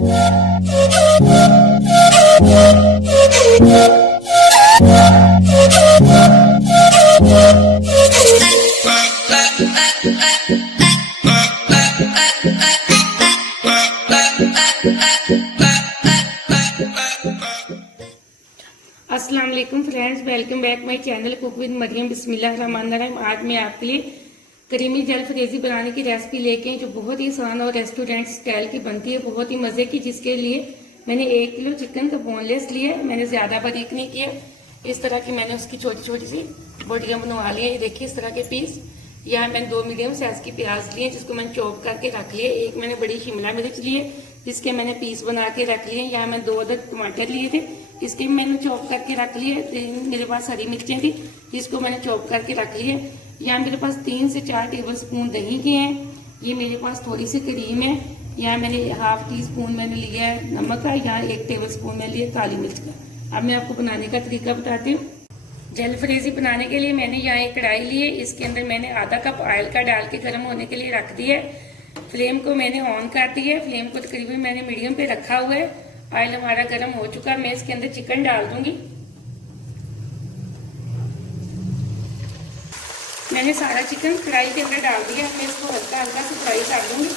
अस्सलाम वालेकुम friends, welcome back my channel cook with Mariam. बिस्मिल्लाहिर्रहमानिर्रहीम। आज मैं आपके लिए क्रीमी जलफ्रेजी बनाने की रेसिपी लेके जो बहुत ही आसान और रेस्टोरेंट स्टाइल की बनती है, बहुत ही मज़े की। जिसके लिए मैंने 1 किलो चिकन का बोनलेस लिया। मैंने ज़्यादा बारीक नहीं किया, इस तरह की मैंने उसकी छोटी छोटी सी बोटियाँ बनवा ली है। ये देखिए इस तरह के पीस। यहाँ मैंने 2 मीडियम साइज़ की प्याज लिए जिसको मैंने चॉप करके रख लिया। एक मैंने बड़ी शिमला मिर्च लिए जिसके मैंने पीस बना के रख लिए। यहाँ मैंने 2 अदद टमाटर लिए थे, इसके मैंने चॉप करके रख लिए। मेरे पास हरी मिर्चें थी जिसको मैंने चॉप करके रख लिए। यहाँ मेरे पास 3 से 4 टेबल स्पून दही के हैं। ये मेरे पास थोड़ी सी क्रीम है। यहाँ मैंने ½ टी स्पून मैंने लिया है नमक का। यहाँ 1 टेबल स्पून मैंने लिया काली मिर्च का। अब मैं आपको बनाने का तरीका बताती हूँ। जलफ्रेजी बनाने के लिए मैंने यहाँ एक कढ़ाई ली है। इसके अंदर मैंने आधा कप ऑयल का डाल के गर्म होने के लिए रख दिया है। फ्लेम को मैंने ऑन कर दिया है। फ्लेम को तकरीबन मैंने मीडियम पे रखा हुआ है। ऑयल हमारा गर्म हो चुका है। मैं इसके अंदर चिकन डाल दूंगी। मैंने सारा चिकन कढ़ाई के अंदर डाल दिया। मैं इसको हल्का हल्का सा फ्राई कर दूंगी।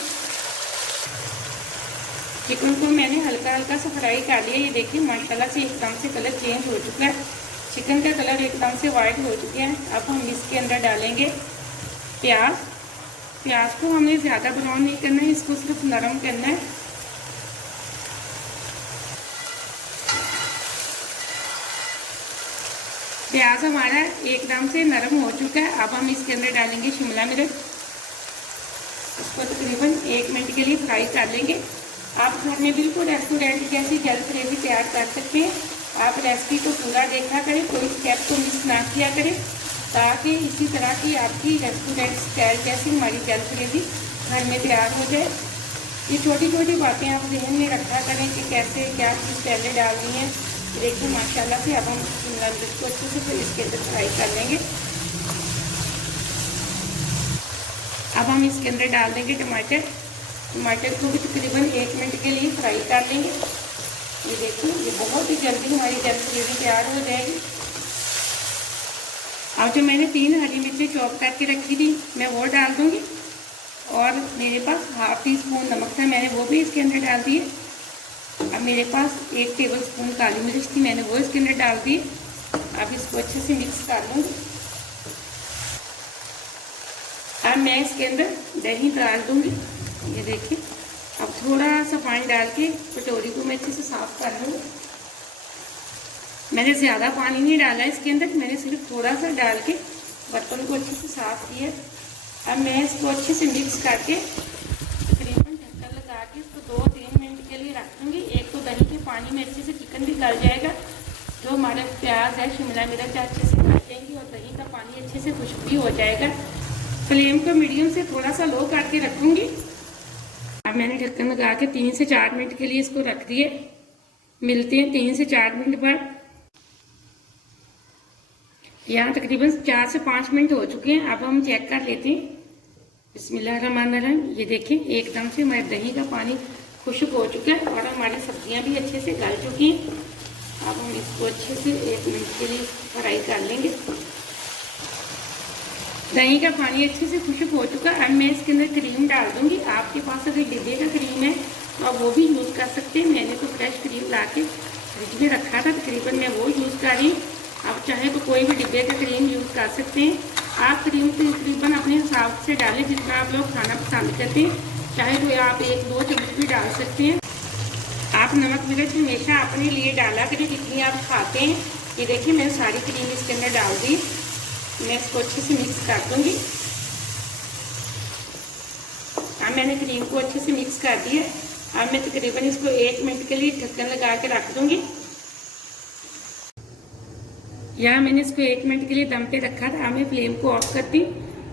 चिकन को मैंने हल्का हल्का सा फ्राई कर लिया। ये देखिए माशाल्लाह से एकदम से कलर चेंज हो चुका है। चिकन का कलर एकदम से वाइट हो चुके हैं। अब हम इसके अंदर डालेंगे प्याज। प्याज को हमें ज़्यादा ब्राउन नहीं करना है, इसको सिर्फ नरम करना है। प्याज हमारा एकदम से नरम हो चुका है। अब हम इसके अंदर डालेंगे शिमला मिर्च। इसको तकरीबन 1 मिनट के लिए फ्राई कर लेंगे। आप घर में बिल्कुल रेस्टोरेंट जैसी जलफ्रेजी तैयार कर सकते हैं। आप रेसिपी को पूरा देखा करें, कोई स्टेप को मिस ना किया करें, ताकि इसी तरह की आपकी रेस्टोरेंट स्टाइल जैसी हमारी जलफ्रेजी घर में तैयार हो जाए। ये छोटी छोटी बातें आप ध्यान में रखा करें कि कैसे क्या चीज़ पहले डालनी है। देखिए माशाल्लाह से अब हम शिमला मिर्च को अच्छे से फिर इसके अंदर फ्राई कर लेंगे। अब हम इसके अंदर डाल देंगे टमाटर। टमाटर को भी तकरीबन 1 मिनट के लिए फ्राई कर लेंगे। ये देखिए ये बहुत ही जल्दी हमारी जलफ्रेजी तैयार हो जाएगी। अब जो मैंने 3 हरी मिर्चें चॉप करके रखी थी मैं वो डाल दूंगी। और मेरे पास ½ टी स्पून नमक था, मैंने वो भी इसके अंदर डाल दिए। अब मेरे पास 1 टेबल स्पून काली मिर्च थी, मैंने वो इसके अंदर डाल दी। अब इसको अच्छे से मिक्स कर लूँगी। अब मैं इसके अंदर दही डाल दूँगी। ये देखिए अब थोड़ा सा पानी डाल के कटोरी को मैं अच्छे से साफ कर लूँगी। मैंने ज़्यादा पानी नहीं डाला इसके अंदर, मैंने सिर्फ थोड़ा सा डाल के बर्तन को अच्छे से साफ किया। अब मैं इसको अच्छे से मिक्स करके तकरीबन ढक्कन लगा के इसको 2-3 मिनट के लिए रख दूँगी। एक तो दही के पानी में अच्छे से चिकन भी गल जाएगा, जो हमारे प्याज है शिमला मिर्च अच्छे से गल जाएंगी और दही का पानी अच्छे से खुश्क भी हो जाएगा। फ्लेम को मीडियम से थोड़ा सा लो करके रखूँगी। अब मैंने ढक्कन लगा के 3 से 4 मिनट के लिए इसको रख दिए। मिलते हैं 3 से 4 मिनट बाद। यहाँ तकरीबन 4 से 5 मिनट हो चुके हैं। अब हम चेक कर लेते हैं। बिस्मिल्लाहिर्रहमानिर्रहीम। ये देखिए एकदम से हमारे दही का पानी खुश्क हो चुका है और हमारी सब्जियां भी अच्छे से गल चुकी हैं। अब हम इसको अच्छे से 1 मिनट के लिए फ्राई कर लेंगे। दही का पानी अच्छे से खुश्क हो चुका है। अब मैं इसके अंदर क्रीम डाल दूंगी। आपके पास अगर डिब्बे का क्रीम है तो आप वो भी यूज़ कर सकते हैं। मैंने तो फ्रेश क्रीम ला के फ्रिज में रखा था, तकरीबन मैं वो यूज़ कर रही हूँ। आप चाहे तो कोई भी डिब्बे का क्रीम यूज़ कर सकते हैं। आप क्रीम तकरीबन अपने हिसाब से डालें जितना आप लोग खाना पसंद करते हैं। चाहे तो आप 1-2 चम्मच भी डाल सकते हैं। आप नमक मिर्च हमेशा अपने लिए डाला करें जितनी आप खाते हैं। ये देखिए मैंने सारी क्रीम इसके अंदर डाल दी। मैं इसको अच्छे से मिक्स कर दूंगी। अब मैंने क्रीम को अच्छे से मिक्स कर दिया। अब मैं तकरीबन इसको 1 मिनट के लिए ढक्कन लगा के रख दूंगी। यहाँ मैंने इसको 1 मिनट के लिए दम पे रखा था। अब मैं फ्लेम को ऑफ करती हूँ।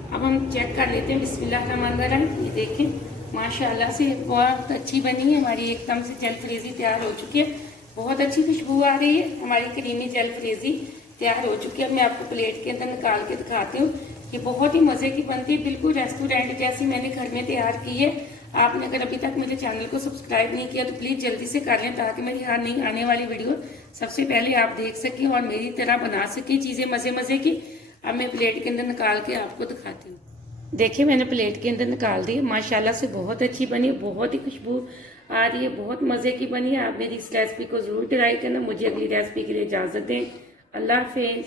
अब हम चेक कर लेते हैं। बिस्मिल्लाहिर्रहमानिर्रहीम। ये देखें माशाल्लाह से बहुत अच्छी बनी है हमारी, एकदम से जलफ्रेजी तैयार हो चुकी है। बहुत अच्छी खुशबू आ रही है। हमारी क्रीमी जलफ्रेजी तैयार हो चुकी है। अब मैं आपको प्लेट के अंदर निकाल के दिखाती हूँ। ये बहुत ही मज़े की बनती है, बिल्कुल रेस्टोरेंट जैसी मैंने घर में तैयार की है। आपने अगर अभी तक मेरे चैनल को सब्सक्राइब नहीं किया तो प्लीज़ जल्दी से कर लें, ताकि मेरी हर नई आने वाली वीडियो सबसे पहले आप देख सकें और मेरी तरह बना सकें चीज़ें मज़े मज़े की। अब मैं प्लेट के अंदर निकाल के आपको दिखाती हूँ। देखिए मैंने प्लेट के अंदर निकाल दी, माशाल्लाह से बहुत अच्छी बनी, बहुत ही खुशबू आ रही है, बहुत मज़े की बनी है। आप मेरी इस रेसिपी को ज़रूर ट्राई करना। मुझे अगली रेसिपी के लिए इजाज़त दें। अल्लाह हाफिज़।